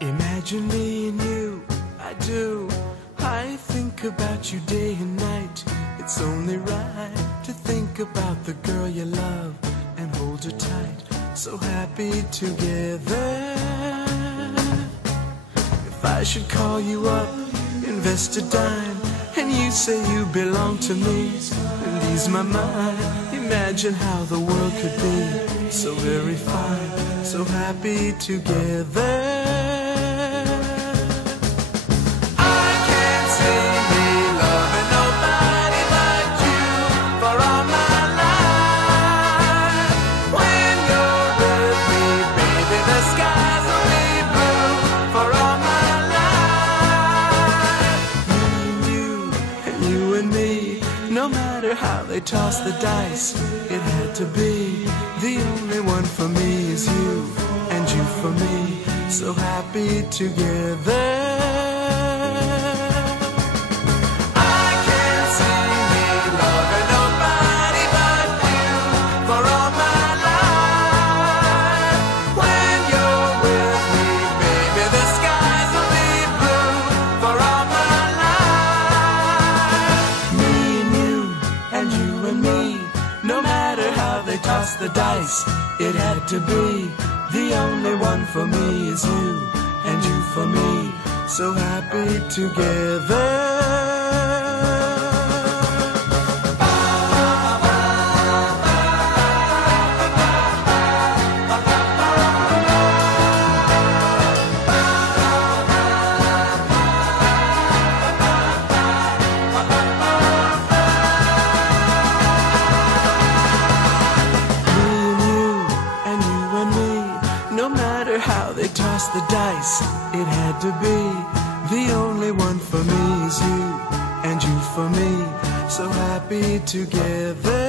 Imagine me and you, I do. I think about you day and night. It's only right to think about the girl you love and hold her tight. So happy together. If I should call you up, invest a dime, and you say you belong to me, and ease my mind. Imagine how the world could be so very fine, so happy together. No matter how they toss the dice, it had to be. The only one for me is you, and you for me, so happy together. No matter how they toss the dice, it had to be. The only one for me is you, and you for me, so happy together. No matter how they toss the dice, it had to be. The only one for me is you, and you for me, so happy together.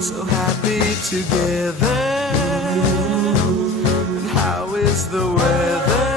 So happy together. And how is the weather?